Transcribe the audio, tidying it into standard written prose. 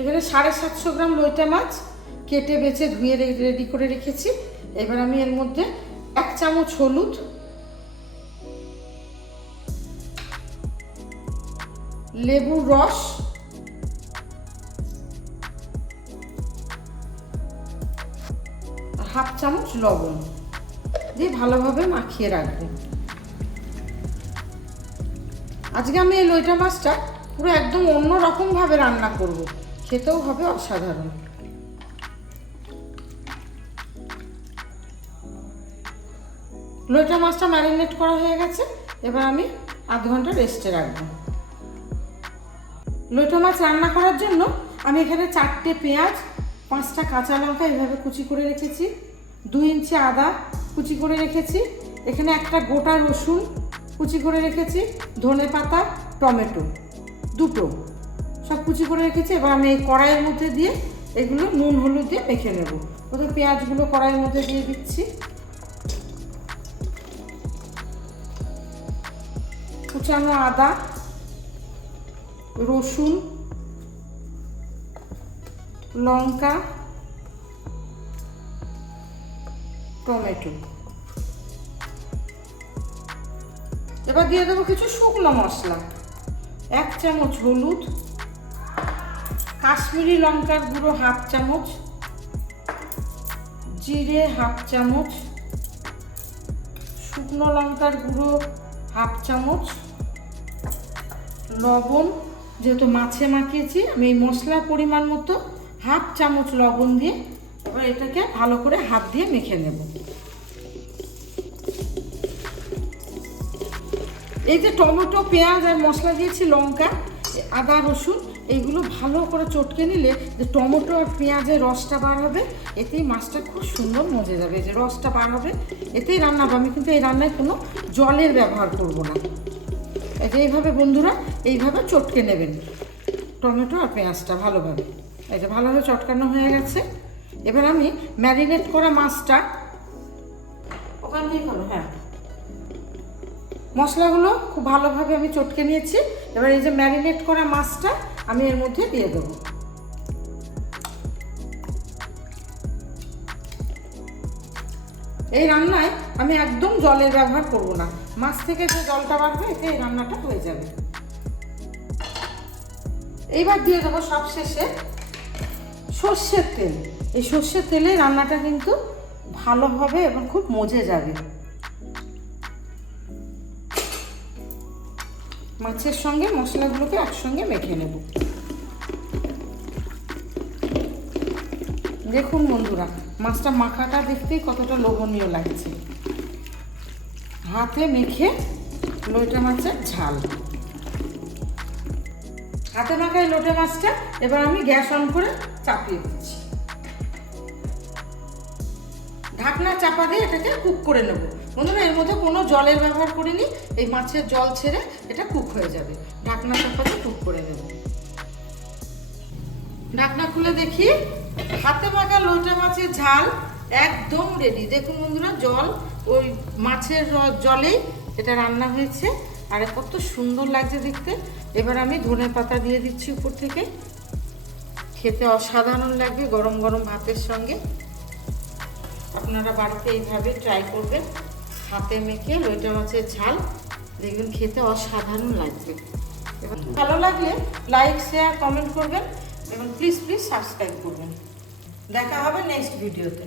এখানে 750 গ্রাম লইটা মাছ কেটে বেছে ধুয়ে রেডি করে রেখেছি। এবার আমি এর মধ্যে 1 চামচ হলুদ, লেবুর রস, হাফ চামচ লবণ দিয়ে ভালোভাবে মাখিয়ে রাখবো। আজকে আমি এই লইটা মাছটা পুরো একদম অন্য রকম ভাবে রান্না করব, খেতেও হবে অসাধারণ। লইটা মাছটা ম্যারিনেট করা হয়ে গেছে, এবার আমি আধ ঘন্টা রেস্টে রাখবো। লইটা মাছ রান্না করার জন্য আমি এখানে 4টে পেঁয়াজ, 5টা কাঁচা লঙ্কা এভাবে কুচি করে রেখেছি, 2 ইঞ্চি আদা কুচি করে রেখেছি, এখানে একটা গোটা রসুন কুচি করে রেখেছি, ধনেপাতা, টমেটো দুটো সব কুচি করে রেখেছি। এবার আমি এই কড়াইয়ের মধ্যে দিয়ে এগুলো নুন হলুদ দিয়ে মেখে নেব। ওদের পেঁয়াজগুলো কড়াইয়ের মধ্যে দিয়ে দিচ্ছি, কুচানো আদা, রসুন, লঙ্কা, টমেটো। এবার দিয়ে দেবো কিছু শুকনো মশলা, 1 চামচ হলুদ, কাশ্মীরি লঙ্কার গুঁড়ো হাফ চামচ, জিরে হাফ চামচ, শুকনো লঙ্কার গুঁড়ো হাফ চামচ, লবণ যেহেতু মাছে মাখিয়েছি আমি এই মশলার পরিমাণ মতো হাফ চামচ লবণ দিয়ে এবার এটাকে ভালো করে হাত দিয়ে মেখে নেব। এই যে টমেটো, পেঁয়াজ আর মশলা দিয়েছি, লঙ্কা, আদা, রসুন, এইগুলো ভালো করে চটকে নিলে যে টমেটো আর পেঁয়াজের রসটা বার হবে, এতেই মাছটা খুব সুন্দর মজে যাবে। এই যে রসটা বার হবে এতেই রান্না হবে। আমি কিন্তু এই রান্নায় কোনো জলের ব্যবহার করব না। এই যে এইভাবে বন্ধুরা এইভাবে চটকে নেবেন টমেটো আর পেঁয়াজটা ভালোভাবে। এই যে ভালোভাবে চটকানো হয়ে গেছে। এবার আমি ম্যারিনেট করা মাছটা ওখান থেকে হলো, হ্যাঁ, মশলাগুলো খুব ভালোভাবে আমি চটকে নিয়েছি। এবার এই যে ম্যারিনেট করা মাছটা আমি এর মধ্যে দিয়ে দেবো। এই রান্নায় আমি একদম জলের ব্যবহার করব না, মাছ থেকে যে জলটা বাড়বে এতে এই রান্নাটা হয়ে যাবে। এইবার দিয়ে দেবো সবশেষে সর্ষের তেল। এই সর্ষের তেলে রান্নাটা কিন্তু ভালো হবে এবং খুব মজে যাবে। মাছের সঙ্গে মশলাগুলোকে একসঙ্গে মেখে নেব। দেখুন বন্ধুরা, মাছটা মাখাটা দেখতেই কতটা লোভনীয় লাগছে। হাতে মেখে লইটা মাছের ঝাল, হাতে মাখা এই লইটা মাছটা এবার আমি গ্যাস অন করে চাপিয়ে দিচ্ছি। ঢাকনা চাপা দিয়ে এটাকে কুক করে নেব। বন্ধুরা, এর মধ্যে কোনো জলের ব্যবহার করিনি, এই মাছের জল ছেড়ে এটা কুক হয়ে যাবে। ঢাকনা চাপা দিয়ে কুক করে নেব। ঢাকনা খুলে দেখি হাতে মাখা লইটা মাছের ঝাল একদম রেডি। দেখুন বন্ধুরা, জল ওই মাছের জলেই এটা রান্না হয়েছে আর কত সুন্দর লাগছে দেখতে। এবার আমি ধনেপাতা দিয়ে দিচ্ছি উপর থেকে, খেতে অসাধারণ লাগবে গরম গরম ভাতের সঙ্গে। আপনারা বাড়িতে এইভাবে ট্রাই করবেন, হাতে মেখে লইটা মাছের ঝাল, দেখবেন খেতে অসাধারণ লাগবে। এবং ভালো লাগলে লাইক, শেয়ার, কমেন্ট করবেন এবং প্লিজ সাবস্ক্রাইব করবেন। দেখা হবে নেক্সট ভিডিওতে।